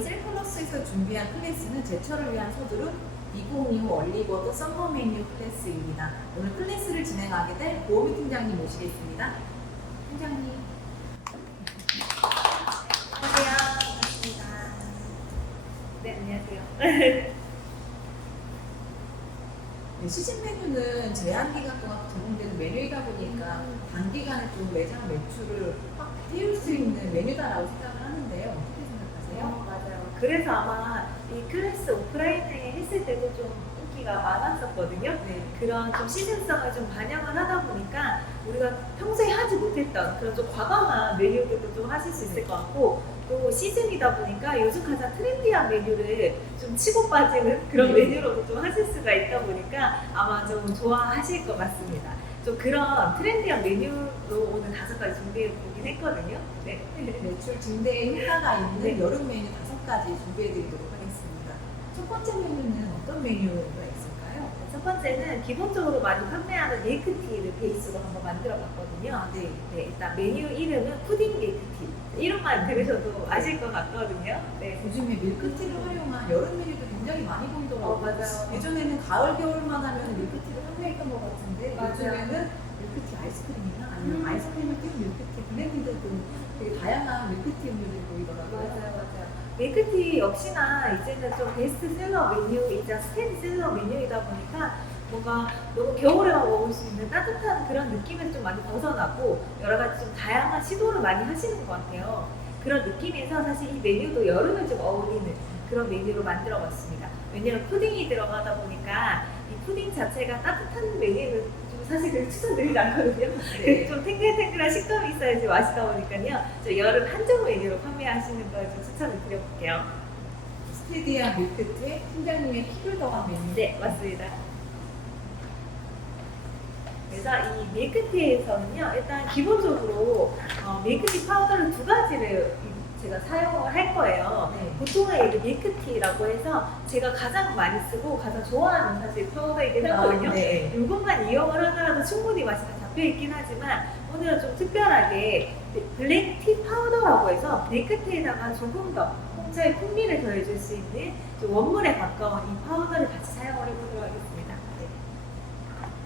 저희 셀플러스에서 준비한 클래스는 제철을 위한 서두름 2025 얼리버드 썸머 메뉴 클래스입니다. 오늘 클래스를 진행하게 될 고호미 팀장님 모시겠습니다. 팀장님. 안녕하세요. 반갑습니다. 네, 안녕하세요. 네, 시즌 메뉴는 제한 기간 동안 제공되는 메뉴이다 보니까 단기간에 좀 매장 매출을 확 띄울 수 있는 메뉴다라고 생각을 하는데요. 어떻게 생각하세요? 맞아요. 그래서 아마 이 클래스 오프라인에 했을 때도 좀 인기가 많았었거든요. 네. 그런 좀 시즌성을 좀 반영을 하다 보니까 우리가 평소에 하지 못했던 그런 좀 과감한 메뉴들도 좀 하실 수 있을 것 같고, 또 시즌이다 보니까 요즘 가장 트렌디한 메뉴를 좀 치고 빠지는 그런 메뉴로도 좀 하실 수가 있다 보니까 아마 좀 좋아하실 것 같습니다. 좀 그런 트렌디한 메뉴로 오늘 5가지 준비해 보긴 했거든요. 네. 매출 증대에 효과가 있는 네. 여름 메뉴 5가지 준비해드리도록 하겠습니다. 첫 번째 메뉴는 어떤 메뉴가 있을까요? 첫 번째는 기본적으로 많이 판매하는 밀크티를 베이스로 한번 만들어 봤거든요. 네. 네, 일단 메뉴 이름은 푸딩 밀크티. 이름만 들으셔도 아실 것 같거든요. 네. 요즘에 밀크티를 활용한 여름 메뉴도 굉장히 많이 보이더라고요. 맞아요. 예전에는 가을, 겨울만 하면 밀크티를 판매했던 것 같은데 맞아요. 요즘에는 밀크티 아이스크림이나 아니면 아이스크림을 띄운 밀크티 블렌드 등 되게 다양한 밀크티 음료들이 보이더라고요. 맞아요. 밀크티 역시나 이제는 좀 베스트셀러 메뉴이자 스테디셀러 메뉴이다 보니까 뭔가 너무 겨울에만 먹을 수 있는 따뜻한 그런 느낌에서 좀 많이 벗어나고 여러 가지 좀 다양한 시도를 많이 하시는 것 같아요. 그런 느낌에서 사실 이 메뉴도 여름에 좀 어울리는 그런 메뉴로 만들어 봤습니다. 왜냐면 푸딩이 들어가다 보니까 이 푸딩 자체가 따뜻한 메뉴는 좀 사실 그렇게 추천드리지 않거든요. 네. 좀 탱글탱글한 식감이 있어야지 맛있다 보니까요. 저 여름 한정 메뉴로 판매하시는 걸 좀 추천을 드려볼게요. 스테디아 밀크티에 팀장님의 피를 더한 메뉴. 네, 맞습니다. 그래서 이 밀크티에서는요, 일단 기본적으로 밀크티 파우더를 2가지를 제가 사용을 할 거예요. 네. 보통은 이제 밀크티라고 해서 제가 가장 많이 쓰고 가장 좋아하는 사실 파우더이긴 하거든요. 네. 이것만 이용을 하더라도 충분히 맛이 다 잡혀있긴 하지만 오늘은 좀 특별하게 블랙티 파우더라고 해서 밀크티에다가 조금 더 홍차의 풍미를 더해줄 수 있는 좀 원물에 가까운 이 파우더를 같이 사용을 해보도록 하겠습니다. 네.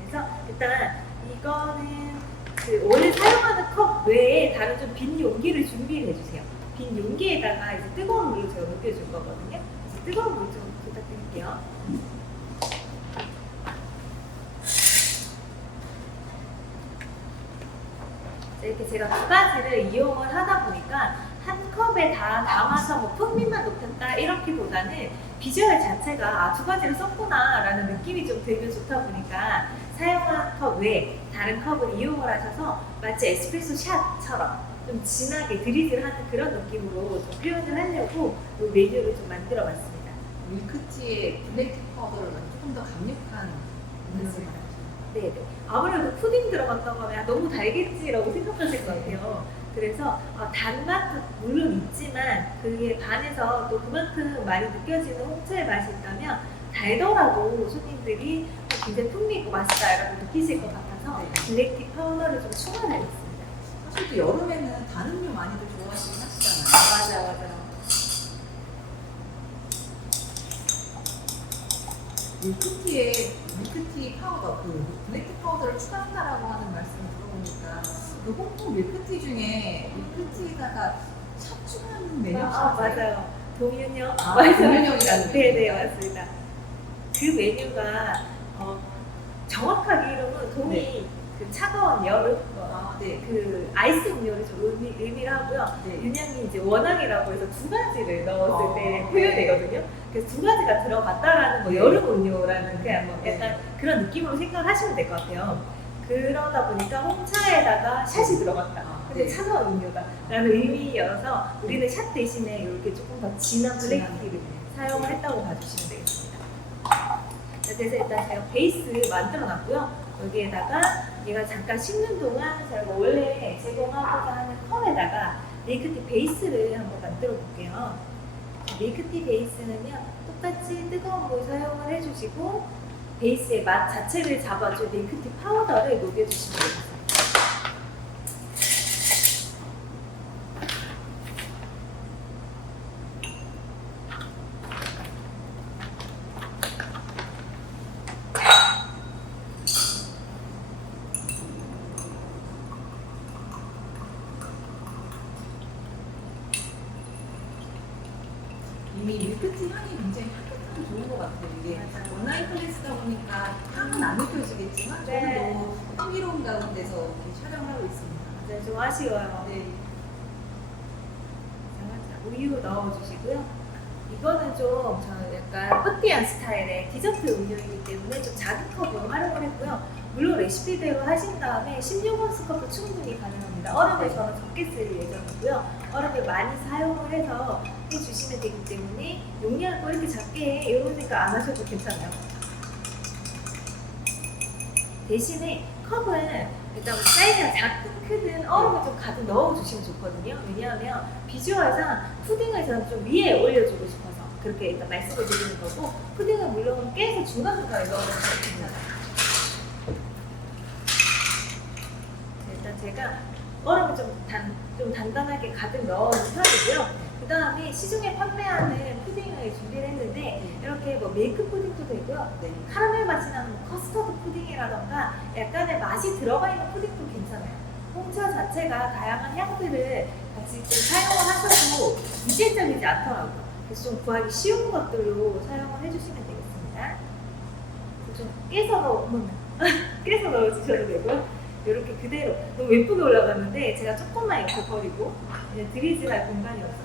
그래서 일단 이거는 그 원래 사용하는 컵 외에 다른 좀 빈 용기를 준비를 해주세요. 빈 용기에다가 이제 뜨거운 물을 제가 녹여줄 거거든요. 그래서 뜨거운 물 좀 부탁드릴게요. 이렇게 제가 2가지를 이용을 하다 보니까 한 컵에 다 담아서 뭐 풍미만 높였다 이렇기보다는 비주얼 자체가 2가지를 썼구나 라는 느낌이 좀 들면 좋다 보니까 사용한 컵 외에 다른 컵을 이용을 하셔서 마치 에스프레소 샷처럼 좀 진하게 드리즐 하는 그런 느낌으로 좀 표현을 하려고 이 메뉴를 좀 만들어 봤습니다. 밀크티에 블랙티 파우더를 넣은 조금 더 강력한 맛을 말하시죠. 네, 아무래도 푸딩 들어갔다고 하면 너무 달겠지라고 생각하실 것 같아요. 그래서 단맛도 물론 있지만 그게 반해서 또 그만큼 많이 느껴지는 홍차의 맛이 있다면 달더라도 손님들이 굉장히 풍미 있고 맛있다라고 느끼실 것 같아서 네. 블랙티 파우더를 좀 추가하겠습니다. 사실 또 여름에는 단 음료 많이들 좋아하시긴 하시잖아요. 맞아요. 밀크티에 밀크티 파우더, 그 블랙티 파우더를 추가한다라고 하는 말씀을 들어보니까 그 홍콩 밀크티 중에 밀크티에다가 샷 추가하는 메뉴 혹시 아세요? 맞아요. 동윤형. 동윤형이라는 네네, 메뉴인가요? 맞습니다. 그 메뉴가 정확하게 이름은 동이 네. 그 차가운 여름 네. 그 아이스 음료를 좀 의미를 하고요. 네. 윤향이 이제 원앙이라고 해서 2가지를 넣었을 때 네. 표현되거든요. 그래서 2가지가 들어갔다라는 뭐 네. 여름 음료라는 그냥 뭐 네. 약간 그런 느낌으로 생각을 하시면 될 것 같아요. 그러다 보니까 홍차에다가 샷이 들어갔다. 근데 네. 차가운 음료다라는 의미여서 우리는 샷 대신에 이렇게 조금 더 진한 블랙티를 사용을 했다고 봐주시면 되겠습니다. 그래서 일단 제가 베이스 만들어 놨고요. 여기에다가 얘가 잠깐 식는 동안 저희가 원래 제공하고자 하는 컵에다가 밀크티 베이스를 한번 만들어 볼게요. 밀크티 베이스는요, 똑같이 뜨거운 물 사용을 해주시고 베이스의 맛 자체를 잡아줄 밀크티 파우더를 녹여주시면 됩니다. 이미 밀크티 향이 굉장히 향긋하고 좋은 것 같아요. 이게 맞아요. 온라인 클래스다 보니까 향은 안 느껴지겠지만 저는 네. 너무 향기로운 가운데서 이렇게 촬영을 하고 있습니다. 네, 좀 아쉬워요. 네. 자, 우유 넣어주시고요. 이거는 좀 저는 약간 뿌띠한 스타일의 디저트 우유이기 때문에 좀 작은 컵으로 활용을 했고요. 물론 레시피대로 하신 다음에 16온스 컵도 충분히 가능합니다. 얼음을 저는 적게 쓸 예정이고요. 얼음을 많이 사용을 해서 해주시면 되기 때문에 용량을 또 이렇게 작게 이런 생각 안 하셔도 괜찮아요. 대신에 컵은 일단 사이즈가 작든 크든 얼음을 좀 가득 넣어주시면 좋거든요. 왜냐하면 비주얼상 푸딩을 저는 좀 위에 올려주고 싶어서 그렇게 일단 말씀을 드리는 거고, 푸딩은 물론 깨서 중간중간에 넣어주셔도 괜찮아요. 일단 제가 얼음을 좀 단단하게 가득 넣은 편이고요. 그 다음에 시중에 판매하는 푸딩을 준비를 했는데 이렇게 뭐 밀크 푸딩도 되고요. 네. 카라멜 맛이 나는 뭐 커스터드 푸딩이라던가 약간의 맛이 들어가 있는 푸딩도 괜찮아요. 홍차 자체가 다양한 향들을 같이 좀 사용을 하셔도 이질적이지 않더라고요. 그래서 좀 구하기 쉬운 것들로 사용을 해주시면 되겠습니다. 그래서 좀 깨서 넣어주셔도 되고요. 이렇게 그대로 너무 예쁘게 올라갔는데 제가 조금만 이렇게 버리고 그냥 드리즐할 공간이 없어가지고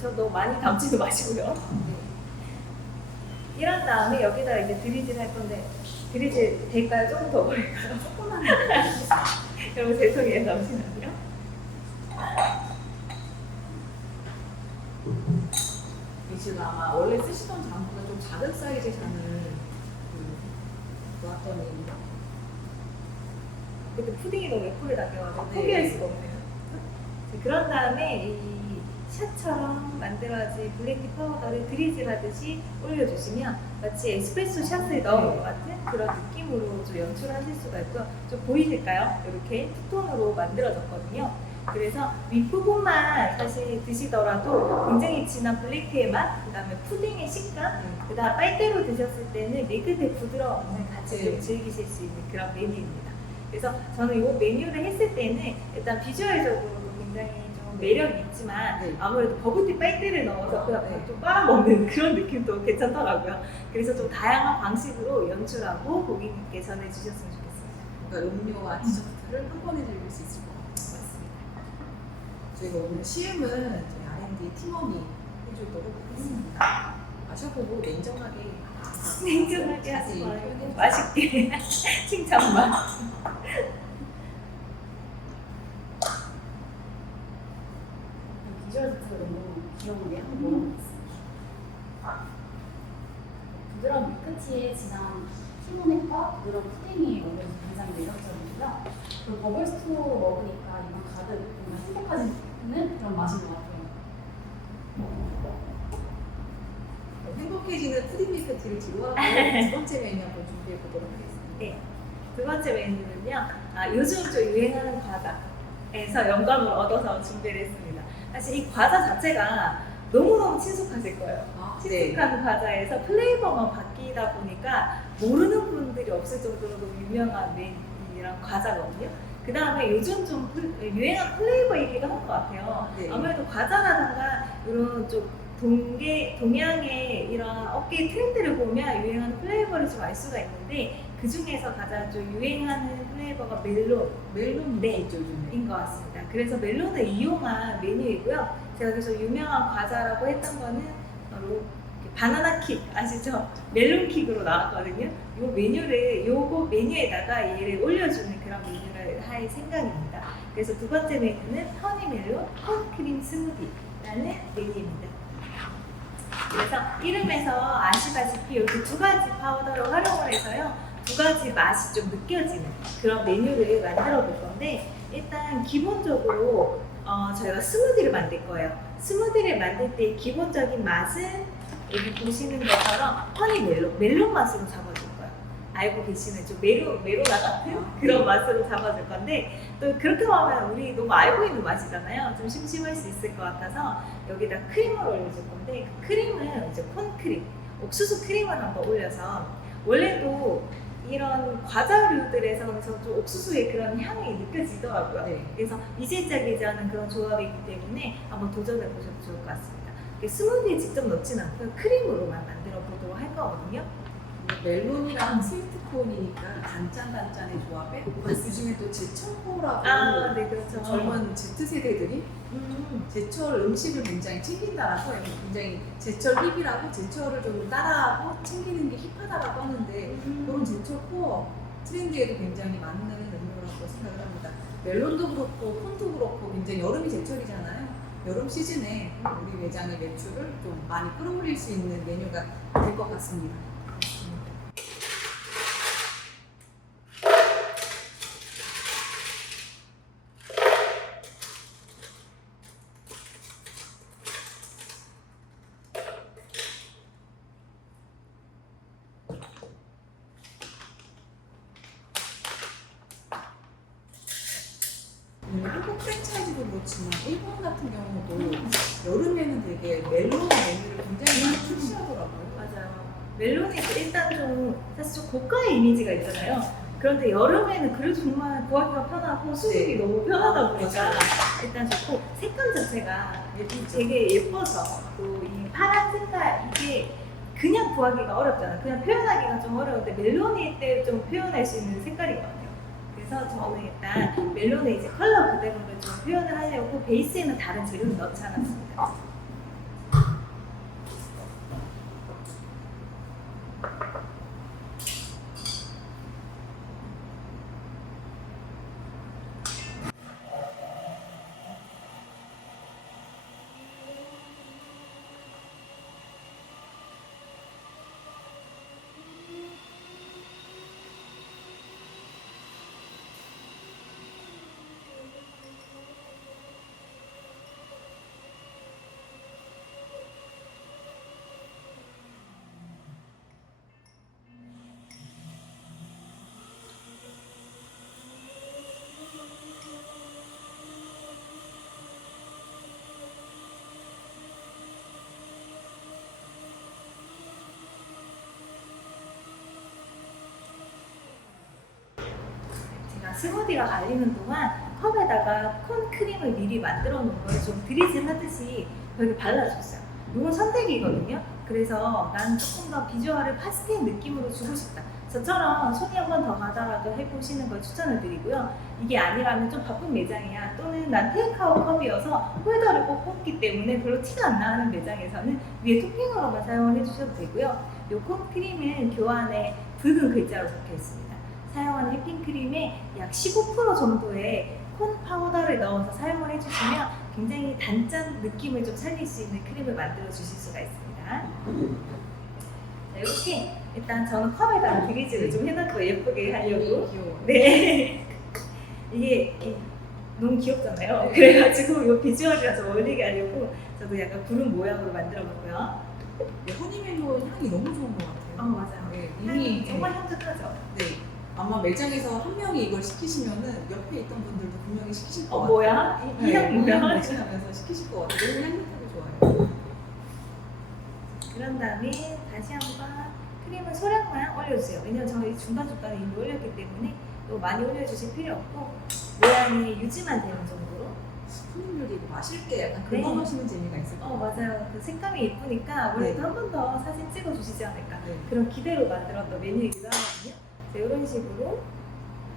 저 너무 많이 담지도 마시고요. 이런 다음에 여기다 이제 드리즐 할 건데 드리즐 될까요? 조금 더 버릴까요? 조금만 여러분 죄송해요. 잠시만요. 지금 아마 원래 쓰시던 잔보다 좀 작은 사이즈의 잔을 놓았더니 그때 푸딩이 너무 예쁘게 담겨가지고 네. 포기할 수가 없네요. 그런 다음에 이 샷처럼 만들어진 블랙티 파우더를 드리즐 하듯이 올려주시면 마치 에스프레소 샷을 넣은 것 같은 그런 느낌으로 좀 연출하실 수가 있고요. 좀 보이실까요? 이렇게 투톤으로 만들어졌거든요. 그래서 윗부분만 사실 드시더라도 굉장히 진한 블랙티의 맛, 그 다음에 푸딩의 식감, 그 다음 빨대로 드셨을 때는 밀크티의 부드러움을 같이 좀 즐기실 수 있는 그런 메뉴입니다. 그래서 저는 이 메뉴를 했을 때는 일단 비주얼적으로도 굉장히 좀 매력이 있지만 네. 아무래도 버블티 빨대를 넣어서 그냥 네. 좀 빨아먹는 그런 느낌도 괜찮더라고요. 그래서 좀 다양한 방식으로 연출하고 고객님께 전해주셨으면 좋겠습니다. 그러니까 음료와 디저트를 한 번에 즐길 수 있을 것 같아요. 저희가 오늘 시음은 저희 R&D 팀원이 해주도록 하겠습니다. 마셔보고 냉정하게 냉정하게 하지 자세히 말고 표현해주세요. 맛있게 칭찬만. 비주얼 자체가 너무 귀여운 게 한번 먹어보겠습니다. 부드러운 밀크티에 진한 시모넷과 부드러운 푸딩이 어우러져서 굉장히 매력적이고요. 그리고 버블스토 먹으니까 입안 가득 뭔가 행복해지는 그런 맛인 것 같아요. 행복해지는 푸딩 밀크티를 뒤로하고 두 번째 메뉴 한번 준비해 보도록 하겠습니다. 네. 두 번째 메뉴는요. 요즘 좀 유행하는 과자에서 영감을 얻어서 준비를 했습니다. 사실 이 과자 자체가 너무너무 친숙하실 거예요. 친숙한 과자에서 플레이버만 바뀌다 보니까 모르는 분들이 없을 정도로 너무 유명한 메뉴랑 과자거든요. 그 다음에 요즘 좀 유행한 플레이버이기도 한 것 같아요. 네. 아무래도 과자라던가 이런 좀 동양의 이런 업계의 트렌드를 보면 유행하는 플레이버를 좀 알 수가 있는데 그 중에서 가장 좀 유행하는 플레이버가 멜론 네. 있죠 요즘에. 인 것 같습니다. 그래서 멜론을 이용한 메뉴이고요. 제가 그래서 유명한 과자라고 했던 거는 바로 바나나 킥 아시죠? 멜론 킥으로 나왔거든요. 요거 메뉴에다가 얘를 올려주는 그런 메뉴를 할 생각입니다. 그래서 두 번째 메뉴는 허니 멜론 콘크림 스무디라는 메뉴입니다. 그래서 이름에서 아시다시피 이렇게 두 가지 파우더를 활용을 해서요. 두 가지 맛이 좀 느껴지는 그런 메뉴를 만들어 볼 건데 일단 기본적으로 저희가 스무디를 만들 거예요. 스무디를 만들 때 기본적인 맛은 여기 보시는 것처럼 허니 멜론 맛으로 잡아줄 거예요. 알고 계시는 좀 메로나 같은 그런 맛으로 잡아줄 건데 또 그렇게 하면 우리 너무 알고 있는 맛이잖아요. 좀 심심할 수 있을 것 같아서 여기다 크림을 올려줄 건데 그 크림은 이제 콘크림 옥수수 크림을 한번 올려서 원래도 이런 과자류들에서는 좀 옥수수의 그런 향이 느껴지더라고요. 네. 그래서 이질적이지 않은 그런 조합이기 때문에 한번 도전해 보셔도 좋을 것 같습니다. 스무디에 직접 넣지는 않고요. 크림으로만 만들어 보도록 할 거거든요. 멜론이랑 스위트콘이니까 단짠단짠의 조합에 요즘에 또 제철코라고 아, 네, 그렇죠. 젊은 Z세대들이 제철 음식을 굉장히 챙긴다라고 해요. 굉장히 제철 힙이라고 제철을 좀 따라하고 챙기는 게 힙하다라고 하는데 그런 제철 코어 트렌드에도 굉장히 맞는 음료라고 생각을 합니다. 멜론도 그렇고 콘도 그렇고 굉장히 여름이 제철이잖아요. 여름 시즌에 우리 매장의 매출을 좀 많이 끌어올릴 수 있는 메뉴가 될 것 같습니다. 한국 프랜차이즈도 그렇지만 일본 같은 경우도 여름에는 되게 멜론 메뉴를 굉장히 많이 출시하더라고요. 맞아요. 멜론이 일단 좀 사실 좀 고가의 이미지가 있잖아요. 그런데 여름에는 그래도 정말 구하기가 편하고 수급이 네. 너무 편하다 보니까 맞아요. 일단 좋고 색감 자체가 되게 예뻐서 또 이 파란 색깔 이게 그냥 구하기가 어렵잖아요. 그냥 표현하기가 좀 어려운데 멜론일 때 좀 표현할 수 있는 색깔인 것 같아요. 그래서 저는 일단 멜론의 이제 컬러 그대로를 좀 표현을 하려고 베이스에는 다른 재료를 넣지 않았습니다. 제가 스무디가 갈리는 동안 컵에다가 콘크림을 미리 만들어 놓은 걸 좀 드리즐 하듯이 거기 발라줬어요. 이건 선택이거든요. 그래서 난 조금 더 비주얼을 파스텔 느낌으로 주고 싶다. 저처럼 손이 한 번 더 가더라도 해보시는 걸 추천을 드리고요. 이게 아니라면 좀 바쁜 매장이야 또는 난 테이크아웃 컵이어서 홀더를 꼭 뽑기 때문에 별로 티가 안 나는 매장에서는 위에 토핑으로만 사용을 해주셔도 되고요. 이 콘크림은 교환에 붉은 글자로 적혀 있습니다. 사용하는 휘핑크림에 약 15% 정도의 콘 파우더를 넣어서 사용을 해주시면 굉장히 단짠 느낌을 좀 살릴 수 있는 크림을 만들어 주실 수가 있습니다. 자, 이렇게 일단 저는 컵에다가 드리즐을 좀 해놨고 예쁘게 하려고. 귀여워. 네. 이게 너무 귀엽잖아요. 그래가지고 이 비주얼이랑 좀 어울리게 하려고 저도 약간 구름 모양으로 만들어봤고요. 허니 멜론 향이 너무 좋은 것 같아요. 맞아요. 네, 향이 이미 정말 향긋하죠. 네. 아마 매장에서 한 명이 이걸 시키시면은 옆에 있던 분들도 분명히 시키실 것 같아요. 뭐야? 이 향 뭐야? 매진하면서 시키실 것 같아요. 너무 향긋하고 좋아요. 그런 다음에 다시 한번 크림을 소량만 올려주세요. 왜냐면 저희 중간중간에 이미 올렸기 때문에 또 많이 올려주실 필요 없고 모양이 유지만 되는 정도로. 손님들이 이거 마실 때 약간 네. 긁어마시는 재미가 있을 것 같아요. 맞아요. 그 색감이 예쁘니까 아무래도 네. 한 번 더 사진 찍어주시지 않을까. 네. 그런 기대로 만들었던 메뉴이기도 하거든요. 이런 식으로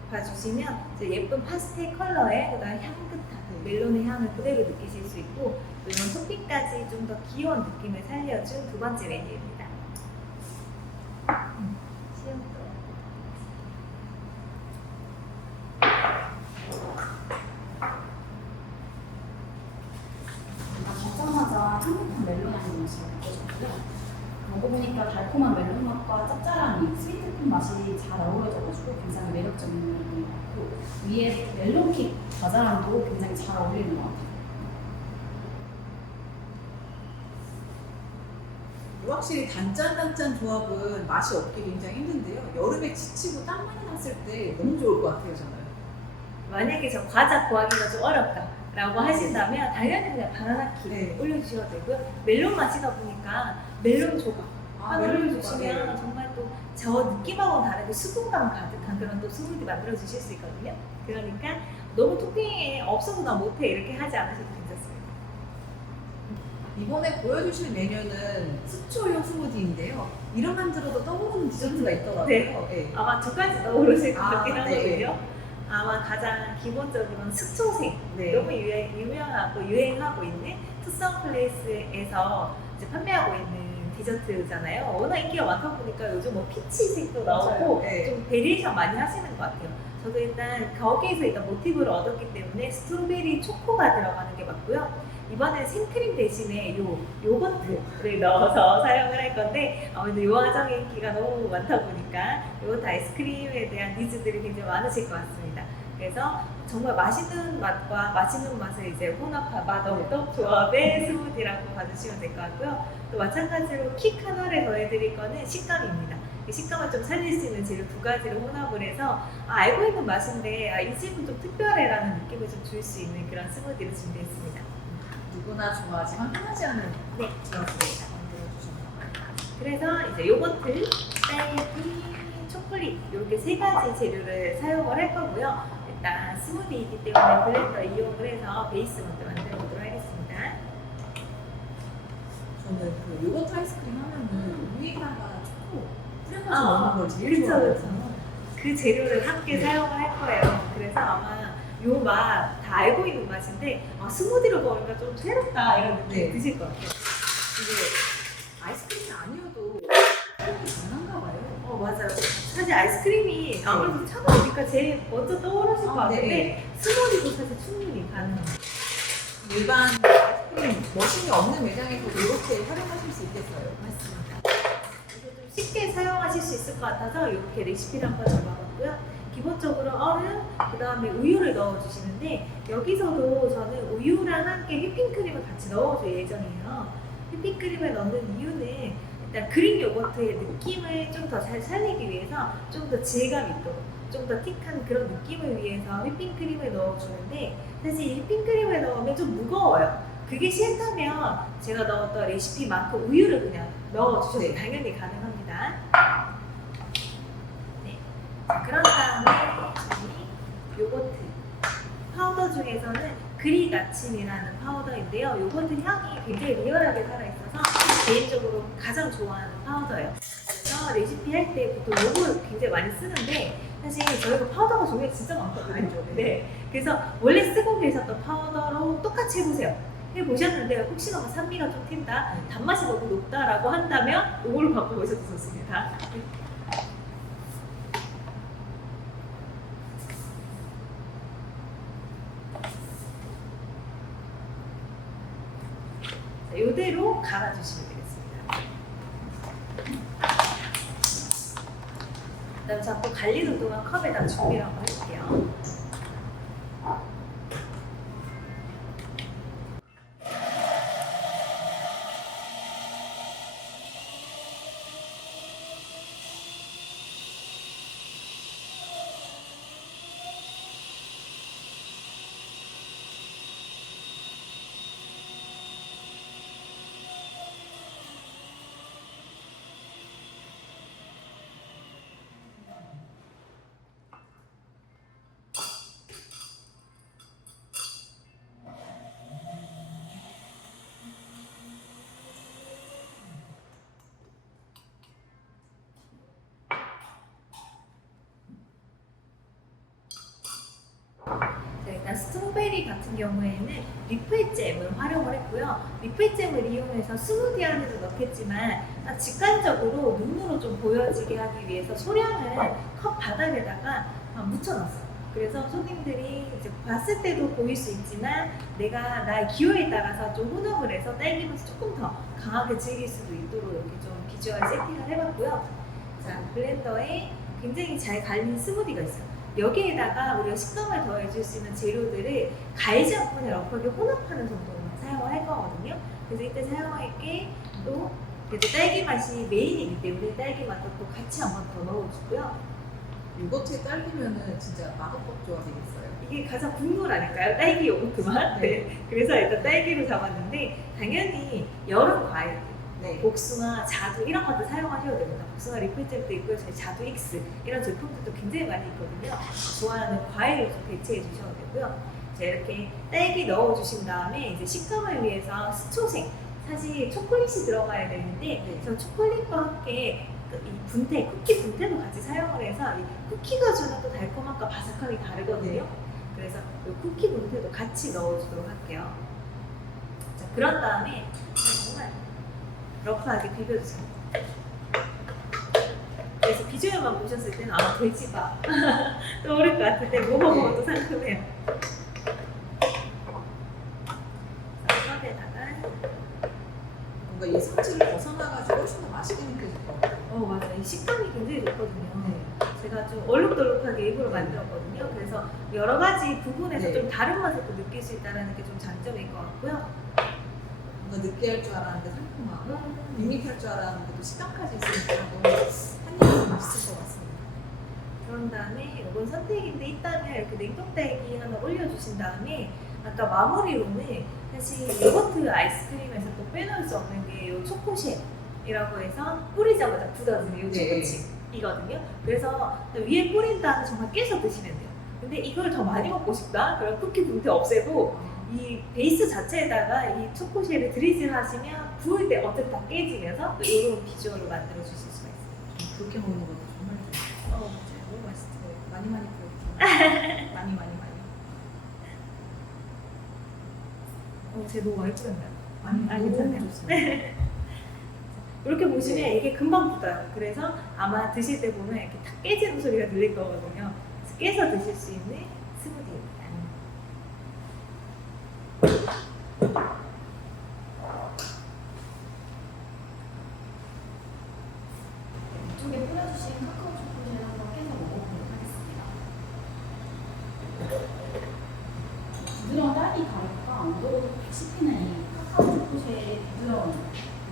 봐주시면 이제 예쁜 파스텔 컬러에 그다음 향긋한 멜론의 향을 그대로 느끼실 수 있고 이런 토핑까지 좀 더 귀여운 느낌을 살려준 두 번째 메뉴입니다. 시험도. 먹자마자 향긋한 멜론 향이 맛이 느껴졌고요. 먹어보니까 달콤한 멜론 맛과 짭짤한 이 스위트콘 맛이 잘 어우러져가지고 굉장히 매력적인 멜론이 같고 위에 멜론킥 과자랑도 굉장히 잘 어울리는 것 같아요. 확실히 단짠단짠 조합은 맛이 없기 굉장히 힘든데요. 여름에 지치고 땀 많이 났을 때 너무 좋을 것 같아요, 저는. 만약에 저 과자 구하기가 좀 어렵다라고 하신다면 당연히 그냥 바나나 킥 네. 올려주셔도 되고요. 멜론 맛이다 보니까 멜론 조각 하늘을 멜론 주시면 네. 정말 또 저 느낌하고는 다르게 수분감 가득한 그런 또 스무디 만들어 주실 수 있거든요. 그러니까 너무 토핑에 없어도 나 못해 이렇게 하지 않으셔도 괜찮습니다. 이번에 보여주실 메뉴는 수초용 스무디인데요. 이름만 들어도 떠오르는 디저트가 있더라고요. 네. 아마 두 가지 떠오르실 것 아, 같긴 네. 하거든요. 아마 가장 기본적으로는 숙초색 네. 너무 유명하고 유행하고 있는 투썸 플레이스에서 이제 판매하고 있는 디저트잖아요. 워낙 인기가 많다 보니까 요즘 뭐 피치색도 나오고 맞아요. 네. 좀 베리에이션 많이 하시는 것 같아요. 저도 일단 거기에서 일단 모티브를 얻었기 때문에 스트로베리 초코가 들어가는 게 맞고요. 이번엔 생크림 대신에 요거트를 넣어서 사용을 할 건데 아무래도 요 과정의 인기가 너무 많다 보니까 요거트 아이스크림에 대한 니즈들이 굉장히 많으실 것 같습니다. 그래서 정말 맛있는 맛과 맛있는 맛을 이제 혼합한 맛없던 조합의 스무디라고 봐주시면 될 것 같고요. 또 마찬가지로 킥 하나를 더해드릴 거는 식감입니다. 이 식감을 좀 살릴 수 있는 재료 두 가지를 혼합을 해서 알고 있는 맛인데 이 집은 좀 특별해라는 느낌을 좀 줄 수 있는 그런 스무디를 준비했습니다. 누구나 좋아하지만 흔하지 않은 네. 디저트를 만들어주셨나요? 그래서 이제 요거트, 딸기, 초콜릿 이렇게 세 가지 재료를 사용을 할 거고요. 일단 스무디이기 때문에 블렌더 이용을 해서 베이스 먼저 만들어 보도록 하겠습니다. 저는 그 요거트 아이스크림 하면은 위에다가 초코 뿌려가지고 아, 먹는 걸 제일 그쵸, 좋아하거든요. 그 재료를 함께 네. 사용을 할 거예요. 그래서 아마 요 맛 다 알고 있는 맛인데 스무디로 먹으니까 좀 새롭다 이런 느낌 네. 드실 것 같아요. 이게 아이스크림이 아니어도 향이 강한가 봐요. 맞아요. 사실 아이스크림이 아무래도 차가우니까 제일 먼저 떠오르실 것 같은데 네. 스무디도 사실 충분히 가능해요. 일반 아이스크림 머신이 없는 매장에서도 이렇게 활용하실 수 있겠어요. 맞습니다. 그래서 좀 쉽게 사용하실 수 있을 것 같아서 이렇게 레시피를 한번 잡아봤고요. 기본적으로 얼음, 그 다음에 우유를 넣어주시는데 여기서도 저는 우유랑 함께 휘핑크림을 같이 넣어줄 예정이에요. 휘핑크림을 넣는 이유는 일단 그릭 요거트의 느낌을 좀 더 잘 살리기 위해서 좀 더 질감 있도록 좀 더 틱한 그런 느낌을 위해서 휘핑크림을 넣어주는데 사실 이 휘핑크림을 넣으면 좀 무거워요. 그게 싫다면 제가 넣었던 레시피만큼 우유를 그냥 넣어주셔도 네. 당연히 가능합니다. 네. 자, 그런 다음에 저희 요거트 파우더 중에서는 그릭 아침이라는 파우더인데요. 요거트 향이 굉장히 리얼하게 살아있어서 개인적으로 가장 좋아하는 파우더예요. 그래서 레시피 할 때 보통 요거를 굉장히 많이 쓰는데 사실 저희가 파우더가 종류가 진짜 많거든요. 알죠, 네. 네. 그래서 원래 쓰고 계셨던 파우더로 똑같이 해보세요. 해보셨는데 혹시나 산미가 좀 튄다, 단맛이 너무 높다라고 한다면 이걸로 바꿔보셔도 좋습니다. 자, 이대로 갈아주시면 되겠습니다. 그다음에 자꾸 갈리는 동안 컵에다 준비를 한번 해볼게요. 일단 스트로베리 같은 경우에는 리플잼을 활용을 했고요. 리플잼을 이용해서 스무디 안에도 넣겠지만 직관적으로 눈으로 좀 보여지게 하기 위해서 소량을 컵 바닥에다가 묻혀놨어요. 그래서 손님들이 이제 봤을 때도 보일 수 있지만 내가 나의 기호에 따라서 좀 혼합을 해서 딸기 맛을 조금 더 강하게 즐길 수도 있도록 이렇게 좀 비주얼 세팅을 해봤고요. 자, 블렌더에 굉장히 잘 갈린 스무디가 있어요. 여기에다가 우리가 식감을 더해줄 수 있는 재료들을 갈지 않고 그냥 럭하게 혼합하는 정도로만 사용을 할 거거든요. 그래서 이때 사용할 게 또 그래도 딸기 맛이 메인이기 때문에 딸기 맛도 또 같이 한번 더 넣어주고요. 요거트에 딸기면은 진짜 맛없고 좋아지겠어요. 이게 가장 국물 아닐까요? 딸기 요거트만. 네. 그래서 일단 딸기로 잡았는데 당연히 여름 과일들 네. 복숭아, 자두 이런 것도 사용하셔도 됩니다. 복숭아 리필젤도 있고요. 저희 자두 익스 이런 제품들도 굉장히 많이 있거든요. 좋아하는 과일을 좀 대체해 주셔도 되고요. 자, 이렇게 딸기 넣어 주신 다음에 이제 식감을 위해서 스초생, 사실 초콜릿이 들어가야 되는데 네. 저 초콜릿과 함께 이 분태, 쿠키 분태도 같이 사용을 해서 이 쿠키가 주는 또 달콤함과 바삭함이 다르거든요. 네. 그래서 이 쿠키 분태도 같이 넣어주도록 할게요. 자, 그런 다음에 정말 러프하게 비벼주세요. 그래서 비주얼만 보셨을 때는 아, 돼지밥 떠오를 것 같은데 뭐 먹어도 상큼해요. 자, 컵에다가 뭔가 이 성질을 벗어나가지고 훨씬 더 맛있게 느껴질 것 같아요. 맞아요. 이 식감이 굉장히 좋거든요. 네. 제가 좀 얼룩덜룩하게 일부러 만들었거든요. 그래서 여러 가지 부분에서 네. 좀 다른 맛을 또 느낄 수 있다는 게 좀 장점일 것 같고요. 뭔가 느끼할 줄 알았는데 상큼하고 밋밋할 줄 알았는데 또 식감까지 있으니까 너무 한 입에 맛있을 것 같습니다. 그런 다음에 이건 선택인데 있다면 이렇게 냉동딸기 하나 올려주신 다음에 아까 마무리로는 사실 요거트 아이스크림에서 또 빼놓을 수 없는 게 이 초코쉘이라고 해서 뿌리자마자 굳어지는 이 네. 초코칩이거든요. 그래서 위에 뿌린 다음에 정말 깨서 드시면 돼요. 근데 이걸 더 많이 먹고 싶다? 그럼 쿠키 분태 없애고 이 베이스 자체에다가 이 초코쉘을 드리즐 하시면 부을 때 어쨌든 다 깨지면서 또 이런 비주얼을 만들어 주실 수가 있어요. 그렇게 먹는 것도 정말 좋아요. 맞아요. 너무 맛있어요. 많이 부어주세요. 많이. 제 너무 많이 뿌렸나요? 너무 괜찮아요. 좋습니다. 이렇게 보시면 네. 이게 금방 굳어요. 그래서 아마 드실 때 보면 이렇게 탁 깨지는 소리가 들릴 거거든요. 그래서 깨서 드실 수 있는 스무디입니다. 이쪽에 뿌려주신 카카오 초콜릿을 한번 깨서 먹어보도록 하겠습니다. 부드러운 딸기 가루가 온도로 씹히는 이 카카오 초콜릿의 부드러운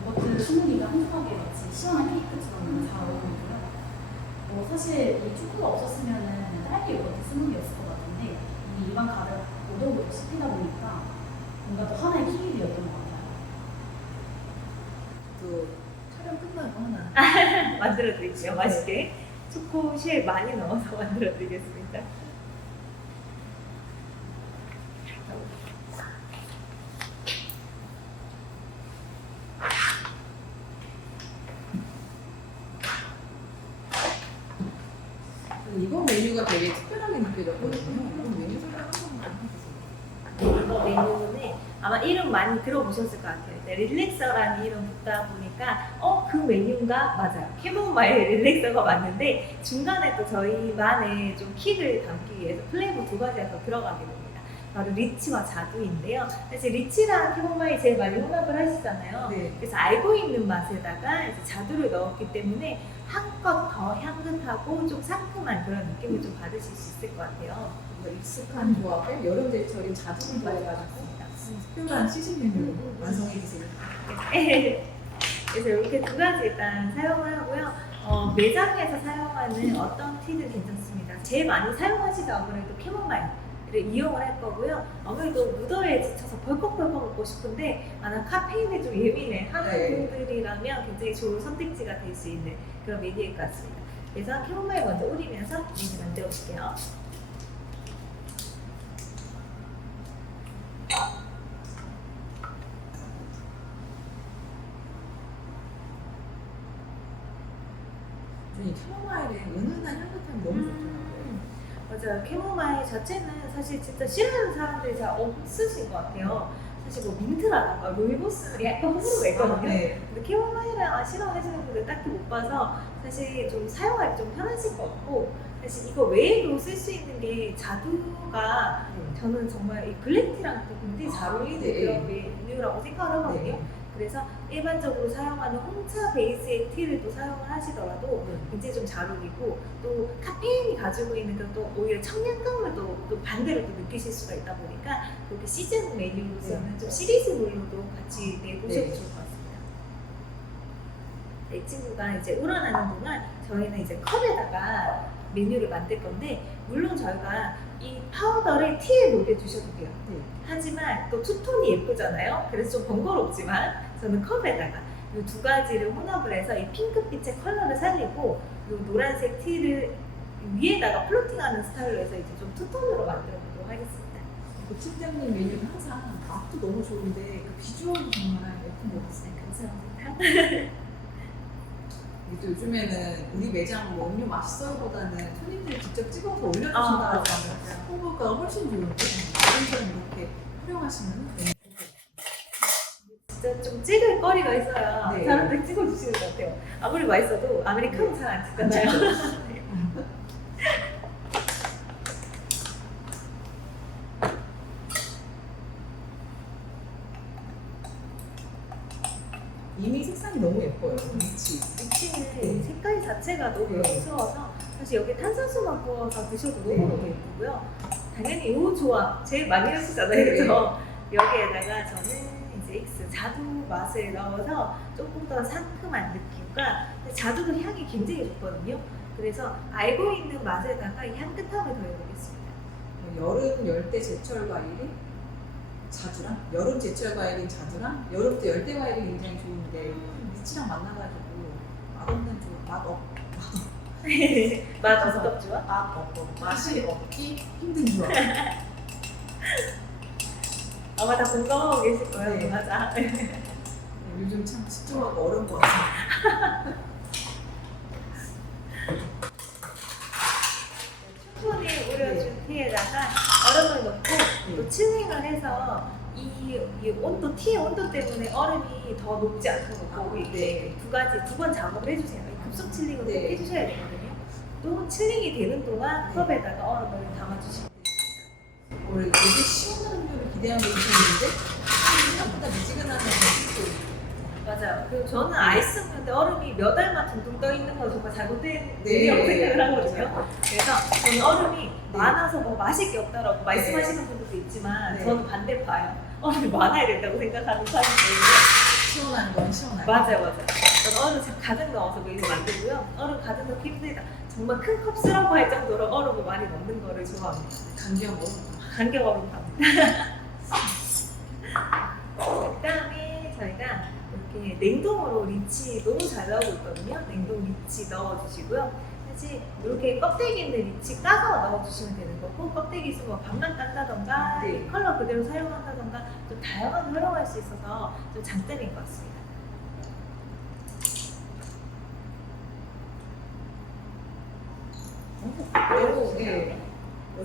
요거트 스무디가 한쪽하게 마치 시원한 케이크처럼 잘 어울리고요. 사실 이 초코가 없었으면은 딸기 요거트 스무디였을 것 같은데 이 일반 가루 오도부터 씹히다 보니까 뭔가 또 하나의 키위였던 것 같아요. 또 촬영 끝나고 하나. 만들어 드릴게요. 맛있게. 초코쉘 많이 넣어서 만들어 드리겠습니다. 이번 메뉴가 되게 특별하게 느껴졌거든요. 이번 메뉴 설명 한 번만 해주세요. 이거 메뉴는 아마 이름 많이 들어보셨을 것 같아요. 네, 릴렉서라는 이름 붙다 보니까 그 메뉴인가? 맞아요. 캐모마일 릴렉서가 맞는데 중간에 또 저희만의 좀 킥을 담기 위해서 플레이버 2가지가 더 들어가게 됩니다. 바로 리치와 자두인데요. 사실 리치랑 캐모마일 제일 많이 혼합을 하시잖아요. 네. 그래서 알고 있는 맛에다가 이제 자두를 넣었기 때문에 한껏 더 향긋하고 좀 상큼한 그런 느낌을 좀 받으실 수 있을 것 같아요. 뭔가 익숙한 조합에 여름 제철인 자두를 더해가지고 특별한 시식 메뉴 완성해 주세요. 그래서 이렇게 두 가지 일단 사용을 하고요. 매장에서 사용하는 어떤 티는 괜찮습니다. 제일 많이 사용하시죠 아무래도 캐모마일을 이용을 할 거고요. 아무래도 무더위에 지쳐서 벌컥벌컥 먹고 싶은데 나는 카페인에 좀 예민해 하는 네. 분들이라면 굉장히 좋은 선택지가 될 수 있는 그런 메뉴일 것 같습니다. 그래서 캐모마일 먼저 우리면서 메뉴 만들어 볼게요. 이 캐모마일의 은은한 향긋함이 너무 좋더라고요. 맞아요. 캐모마일 자체는 사실 진짜 싫어하는 사람들이 잘 없으신 것 같아요. 사실 뭐 민트라던가 루이보스는 약간 호불호가 있거든요. 네. 근데 캐모마일은 싫어하시는 분들 딱히 못 봐서 사실 좀 사용하기 좀 편하실 것 같고 사실 이거 외에도 쓸 수 있는 게 자두가 저는 정말 이 블랙티랑 굉장히 잘 어울리는 네. 그런 메뉴라고 생각을 하거든요. 네. 그래서 일반적으로 사용하는 홍차 베이스의 티를 또 사용을 하시더라도 굉장히 좀 잘 어울리고 또 카페인이 가지고 있는 그런 또 오히려 청량감을 또 반대로 또 느끼실 수가 있다 보니까 그렇게 시즌 메뉴로서는 좀 시리즈물로도 같이 내보셔도 네. 좋을 것 같습니다. 이 친구가 이제 우러나는 동안 저희는 이제 컵에다가 메뉴를 만들 건데 물론 저희가 이 파우더를 티에 녹여주셔도 돼요. 네. 하지만 또 투톤이 예쁘잖아요. 그래서 좀 번거롭지만 저는 컵에다가 이 두 가지를 혼합을 해서 이 핑크빛의 컬러를 살리고 이 노란색 티를 위에다가 플로팅하는 스타일로 해서 이제 좀 투톤으로 만들어 보도록 하겠습니다. 그 팀장님 메뉴는 항상 맛도 너무 좋은데 그 비주얼도 정말 예쁜 것 같아요. 감사합니다. 또 요즘에는 우리 매장 뭐 음료 맛있어요보다는 손님들이 직접 찍어서 올려주신다고 아, 하면 맞아. 홍보가 훨씬 좋은데 이런 사람 이렇게 활용하시면 너무 진짜 좀 찍을 거리가 있어야 네. 사람들이 찍어주시는 것 같아요. 아무리 맛있어도 아메리카노 잘 안 찍잖아요. 이미 색상이 너무 예뻐요. 위치. 미치는 색깔 자체가 너무 네. 여성스러워서 사실 여기 탄산수만 부어서 드셔도 너무너무 예쁘고요. 당연히 이 조합 제일 많이 하시잖아요. 네. 그래서 여기에다가 저는 이제 익스 자두 맛을 넣어서 조금 더 상큼한 느낌과 자두도 향이 굉장히 좋거든요. 그래서 알고 있는 맛에다가 이 향긋함을 더해보겠습니다. 여름 열대 제철 과일이 자두랑 여름 제철 과일인 자두랑 여름 때 열대 과일이 굉장히 좋은데 리치랑 만나가지고 맛없는 맛 어떤 조합? 맛이 없기 힘든 조합. 아마 다 공감하고 계실 거예요. 네. 맞아. 요즘 참 집중하고 어려운 것 같아요. 충분히 우려준 티에다가 얼음을 넣고 또 칠링을 해서 이 온도, 티의 온도 때문에 얼음이 더 녹지 않도록 꼭 이렇게 두 번 작업을 해주세요. 이 급속 칠링을 꼭 해주셔야 되거든요. 또 칠링이 되는 동안 컵에다가 얼음을 담아주시면 됩니다. 원래 되게 시원한 음료를 기대하고 계셨는데 생각보다 미지근한 음료 맞아요. 그리고 저는 아이스 음료인데 얼음이 몇 알만 둥둥 떠 있는 거 정말 잘못된 네. 일이라고 생각을 하거든요. 그래서 저는 얼음이 네. 많아서 뭐 마실 게 없다라고 말씀하시는 분들도 있지만 네. 저는 반대파예요. 얼음이 많아야 된다고 생각하는 사람이에요. 시원한 건 시원한 거. 맞아요. 저는 얼음 가득 넣어서 매일 만들고요. 얼음 가득 넣기 힘들다. 정말 큰 컵 쓰라고 할 정도로 얼음을 많이 넣는 거를 좋아합니다. 감기한 거. 간격 얼음 갑니다. 그다음에 저희가 이렇게 냉동으로 리치 너무 잘 나오고 있거든요. 냉동 리치 넣어주시고요. 사실 이렇게 껍데기 있는 리치 까서 넣어주시면 되는 거고 껍데기 있으면 반만 딴다던가 네. 컬러 그대로 사용한다던가 좀 다양하게 활용할 수 있어서 좀 장점인 것 같습니다. 그리고 네.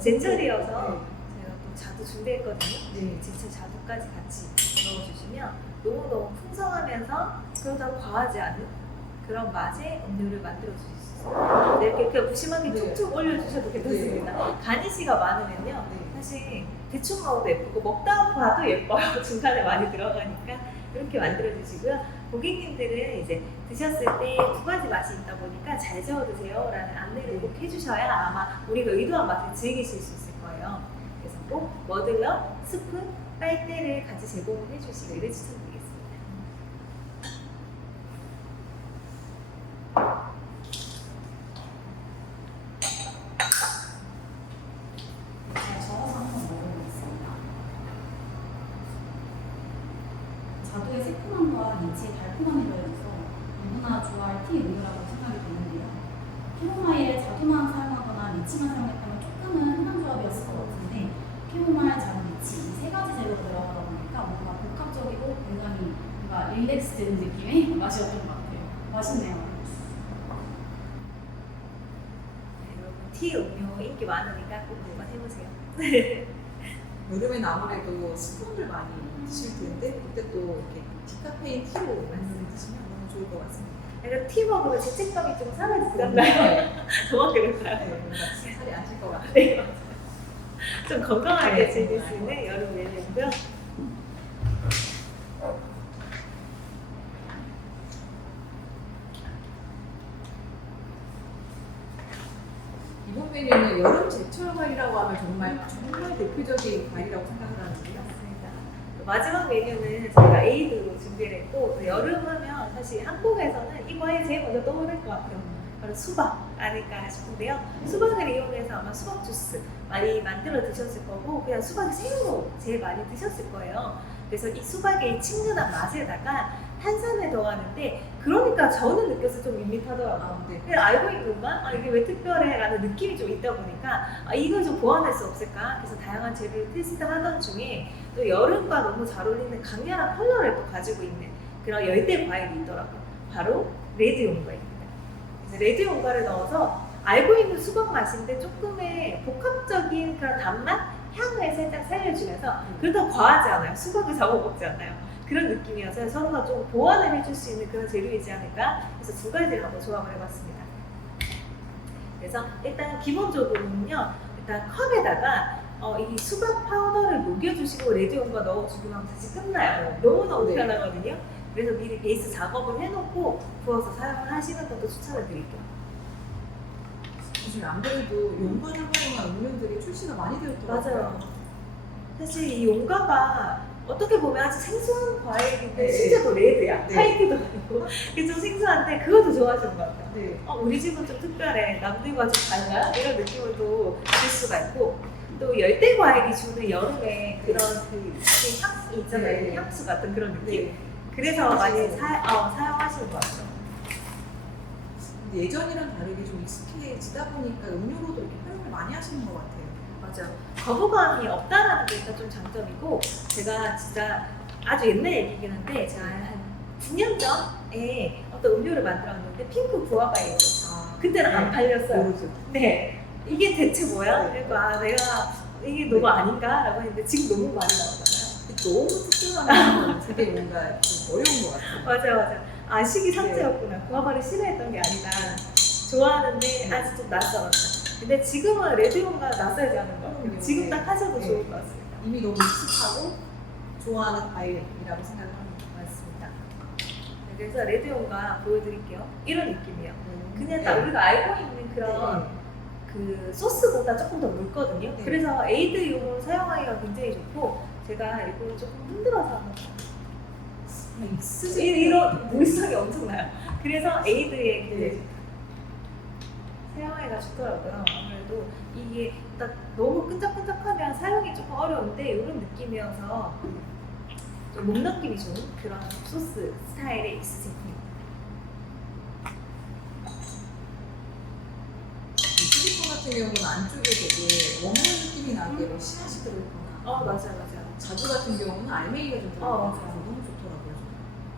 제철이어서 네. 제가 또 자두 준비했거든요. 네. 제철 자두까지 같이 넣어주시면 너무너무 풍성하면서 그러다 과하지 않은 그런 맛의 음료를 만들어 주실 수 있어요. 네, 이렇게 그냥 무심하게 네. 툭툭 올려주셔도 괜찮습니다. 가니쉬가 많으면요. 네. 사실 대충 먹어도 예쁘고 먹다 봐도 예뻐요. 중간에 많이 들어가니까 이렇게 만들어 주시고요. 고객님들은 이제 드셨을 때 두 가지 맛이 있다 보니까 잘 저어 드세요 라는 안내를 꼭 해주셔야 아마 우리가 의도한 맛을 즐기실 수 있을 거예요. 그래서 꼭 머들러, 스푼, 빨대를 같이 제공을 해주시기를 추천드리겠습니다. 제가 저어서 한번 먹어보겠습니다. 자두의 새콤함과 리치의 달콤함이 더해져서 누구나 좋아할 티 음료라고 생각이 드는데요. 캐모마일에 자두만 사용하거나 리치만 사용했다면 조금은 흔한 조합이었을 것 같은데 캐모마일, 자두, 리치 이 세 가지 재료가 들어가다 보니까 뭔가 복합적이고 굉장히 뭔가 릴렉스 되는 느낌의 맛이었던 것 같아요. 맛있네요. 네, 여러분 티 음료 인기 많으니까 꼭 한번 해보세요. 여름엔 아무래도 스푼을 많이 드실 텐데 그때 또 이렇게 디카페인 티로 많이 드시면 너무 좋을 것 같습니다. 약간 티 먹으면 죄책감이 좀 사라지잖아요. 저만 그럴까요? 네, 뭔가 살이 안 찔 것 같아요. 네, 맞아요. 좀 건강하게 네. 즐길 수 있는 여름 메뉴고요. 이번 메뉴는 여름 제철 과일이라고 하면 정말 대표적인 과일이라고 생각을 하는데요. 맞습니다. 마지막 메뉴는 저희가 에이드로 준비를 했고 여름 하면 사실 한국에서는 이 과일 제일 먼저 떠오를 것 같아요. 바로 수박 아닐까 싶은데요. 수박을 이용해서 아마 수박 주스 많이 만들어 드셨을 거고 그냥 수박 생으로 제일 많이 드셨을 거예요. 그래서 이 수박의 친근한 맛에다가 탄산을 더하는데 그러니까 저는 느껴서 좀 밋밋하더라고요. 아, 네. 그냥 알고 있는 것만 이게 왜 특별해? 라는 느낌이 좀 있다 보니까 이걸 좀 보완할 수 없을까? 그래서 다양한 재료를 테스트하던 중에 또 여름과 너무 잘 어울리는 강렬한 컬러를 또 가지고 있는 그런 열대 과일이 있더라고요. 바로 레드 용과입니다. 그래서 레드 용과를 넣어서 알고 있는 수박 맛인데 조금의 복합적인 그런 단맛, 향을 살짝 살려주면서 그렇다고 과하지 않아요. 수박을 잡아먹지 않아요. 그런 느낌이어서 서로가 좀 보완을 해줄 수 있는 그런 재료이지 않을까 해서 두 가지를 한번 조합을 해봤습니다. 그래서 일단 기본적으로는요, 일단 컵에다가 이 수박 파우더를 녹여주시고 레드용과 넣어주기만 하면 사실 끝나요. 너무너무 네. 편하거든요. 그래서 미리 베이스 작업을 해놓고 부어서 사용을 하시는 것도 추천을 드릴게요. 요즘 안 그래도 용과를 활용한 음료들이 출시가 많이 되었더라고요. 맞아요. 사실 이 용과가 어떻게 보면 아주 생소한 과일인데 네. 진짜 또 레드야. 네. 화이트도 아니고 그게 좀 생소한데 그것도 좋아하시는 것 같아요. 네. 우리 집은 좀 특별해. 남들과 좀 달라. 이런 느낌을 또 줄 수가 있고 또 열대 과일이 주는 여름에 그런 그 향이 있잖아요. 네. 향수 같은 그런 느낌. 네. 그래서 많이 맞아요. 사용하시는 것 같아요. 근데 예전이랑 다르게 좀 익숙해지다 보니까 음료로도 이렇게 활용을 많이 하시는 것 같아요. 맞아요. 거부감이 없다라는 게 일단 좀 장점이고 제가 진짜 아주 옛날 얘기긴 한데 제가 한 9년 전에 어떤 음료를 만들었는데 핑크 구아바였어요. 아, 그때는 안 팔렸어요. 모르죠. 네. 이게 대체 뭐야? 네. 그러니까 내가 이게 너무 아닌가? 라고 했는데 지금 너무 많이 나오잖아요. 너무 특별한 건 되게 뭔가 좀 어려운 것 같아요. 맞아. 시기 상태였구나. 구아바를 싫어했던 게 아니다. 좋아하는데 아직 좀 낯설었다. 근데 지금은 레드용과 낯설지 않은 것 같아요. 지금 딱 하셔도 네. 좋을 것 같습니다. 이미 너무 익숙하고 좋아하는 과일이라고 생각합니다. 맞습니다. 네, 그래서 레드용과 보여드릴게요. 이런 느낌이에요. 그냥 네. 딱 우리가 알고 있는 그런 그 소스보다 조금 더 묽거든요. 네. 그래서 에이드용으로 사용하기가 굉장히 좋고 제가 이걸 조금 흔들어서 한번 익숙해. 이런 물성이 엄청나요. 그래서 에이드에 굉장히 네. 사용하기가 좋더라고요. 아무래도 이게 딱 너무 끈적끈적하면 사용이 조금 어려운데 이런 느낌이어서 좀 목 넘김이 좋은 그런 소스 스타일의 익스 제품입니다. 이 시리콘 같은 경우는 안쪽에 되게 원물 느낌이 나게 뭐 씨앗이 들어있거나 맞아요. 자두 같은 경우는 알맹이가 좀 맞아요. 들어있어서 너무 좋더라고요.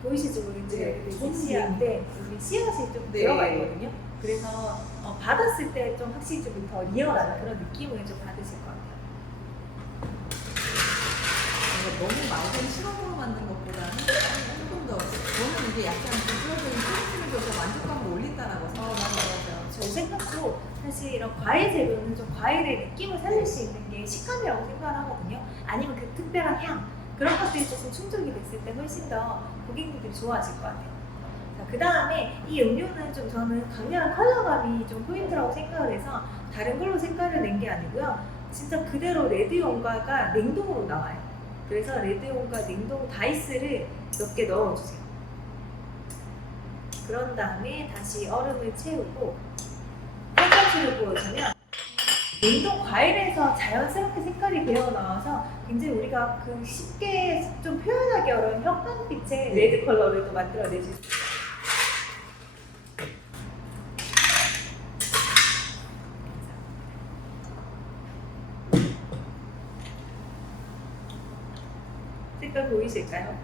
보이실지 모르겠는데 네. 이렇게 저는 씨앗인데 여기 씨앗이 좀 네. 들어가 있거든요. 그래서 받았을 때 좀 확실히 좀 더 리얼한 그런 느낌을 좀 받으실 것 같아요. 뭔가 너무 맑은 시럽으로 만든 것보다는 조금 더 저는 이게 약간 비주얼적인 포인트를 줘서 만족감을 올린다라고 생각해요. 저 생각도 사실 이런 과일 재료는 좀 과일의 느낌을 살릴 수 있는 게 식감이라고 생각을 하거든요. 아니면 그 특별한 향 그런 것들이 조금 충족이 됐을 때 훨씬 더 고객님들이 좋아하실 것 같아요. 그 다음에 이 음료는 좀 저는 강렬한 컬러감이 좀 포인트라고 생각을 해서 다른 걸로 색깔을 낸 게 아니고요. 진짜 그대로 레드 용과가 냉동으로 나와요. 그래서 레드 용과 냉동 다이스를 몇 개 넣어주세요. 그런 다음에 다시 얼음을 채우고 탄산수를 부어주면 냉동 과일에서 자연스럽게 색깔이 배어 나와서 굉장히 우리가 그 쉽게 좀 표현하기 어려운 혈관빛의 레드 컬러를 또 만들어내실 수 있어요. 색깔 보이실까요?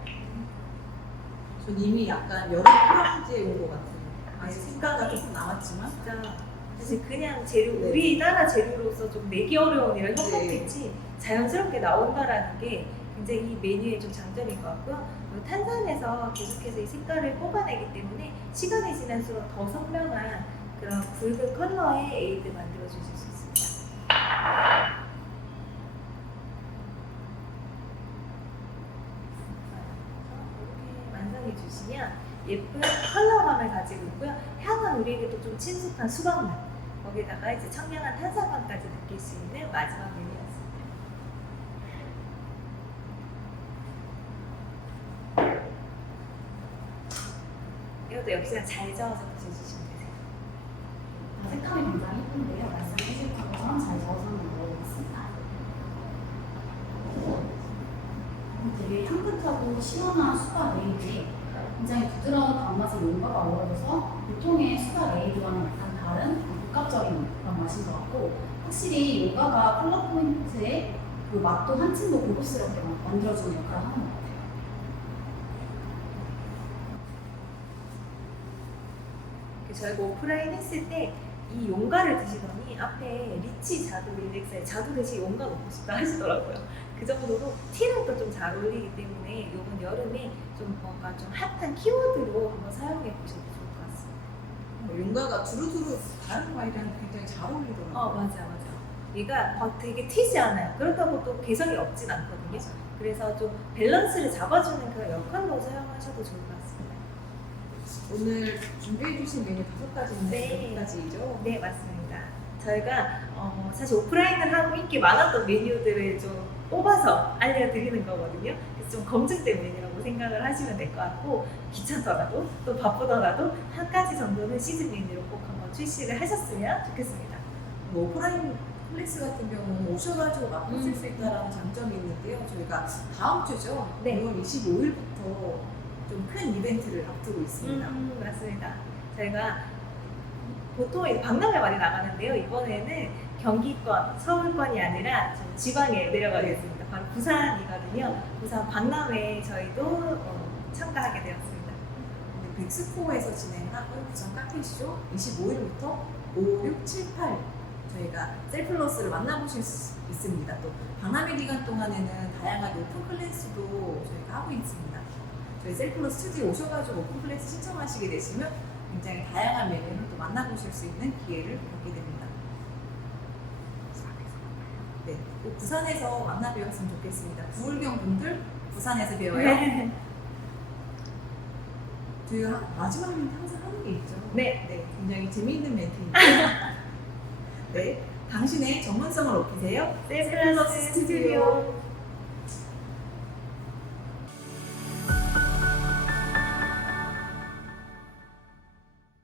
전 이미 약간 여름 프랑지에 온 것 같아요. 아직 색깔가 조금 남았지만 진짜 사실 그냥 재료 네. 우리나라 재료로서 좀 내기 어려운 이런 네. 혈관빛이 자연스럽게 나온다라는 게 굉장히 이 메뉴의 좀 장점인 것 같고요. 그리고 탄산에서 계속해서 이 색깔을 뽑아내기 때문에 시간이 지날수록 더 선명한 그런 붉은 컬러의 에이드 만들어 주실 수 있습니다. 이렇게 완성해 주시면 예쁜 컬러감을 가지고 있고요. 향은 우리에게도 좀 친숙한 수박맛. 거기다가 이제 청량한 탄산감까지 느낄 수 있는 마지막 메뉴였습니다. 이것도 역시나 잘 저어서 드셔주시면 되세요. 색감이 굉장히 예쁜데요. 말씀해주신 것처럼 잘 저어서 한번 넣어보겠습니다. 되게 향긋하고 시원한 수박 레이드에 굉장히 부드러운 단맛의 용가가 어우러져서 보통의 수다 레이드와는 약간 다른 복합적인 그런 맛인 것 같고, 확실히 용가가 컬러 포인트에 그 맛도 한층 더 고급스럽게 만들어주는 역할을 하는 것 같아요. 저희가 오프라인 했을 때 이 용가를 드시더니 앞에 리치 자두 릴렉스에 자두 대신 용가 먹고 싶다 하시더라고요. 그 정도로 티랑도 좀 잘 어울리기 때문에 이번 여름에 좀 뭔가 좀 핫한 키워드로 한번 사용해 보셔도 좋을 것 같습니다. 용가가 두루두루 다른 과일이랑 굉장히 잘 어울리더라고요. 맞아. 얘가 막 되게 튀지 않아요. 그렇다고 또 개성이 없진 않거든요. 그래서 좀 밸런스를 잡아주는 그런 역할로 사용하셔도 좋을 것 같습니다. 오늘 준비해주신 메뉴 5가지인데 네. 5가지죠? 네, 맞습니다. 저희가 사실 오프라인을 하고 인기 많았던 메뉴들을 좀 뽑아서 알려드리는 거거든요. 그래서 좀 검증된 메뉴라고 생각을 하시면 될 것 같고, 귀찮더라도 또 바쁘더라도 한 가지 정도는 시즌 메뉴로 꼭 한번 출시를 하셨으면 좋겠습니다. 뭐 오프라인 클래스 같은 경우는 오셔가지고 맛보실 수 있다는 장점이 있는데요. 저희가 다음 주죠. 네. 6월 25일부터 좀 큰 이벤트를 앞두고 있습니다. 맞습니다. 저희가 보통 이제 박람회 많이 나가는데요. 이번에는 경기권, 서울권이 아니라 좀 지방에 내려가겠습니다. 바로 부산이거든요. 부산 박람회에 저희도 참가하게 되었습니다. 네, 백스코어에서 진행하고 부산 카페쇼 25일부터 5, 6, 7, 8 저희가 셀플러스를 만나보실 수 있습니다. 또 박람회 기간 동안에는 다양한 오픈 클래스도 저희가 하고 있습니다. 저희 셀플러스 스튜디오 오셔가지고 오픈 클래스 신청하시게 되시면 굉장히 다양한 메뉴를 또 만나보실 수 있는 기회를 갖게 됩니다. 네, 꼭 부산에서 만나 뵈었으면 좋겠습니다. 부울경 분들 부산에서 뵈어요. 저희가 마지막 멘트 항상 하는 게 있죠. 네. 굉장히 재미있는 멘트입니다. 네, 당신의 전문성을 높이세요. 셀플러스 스튜디오.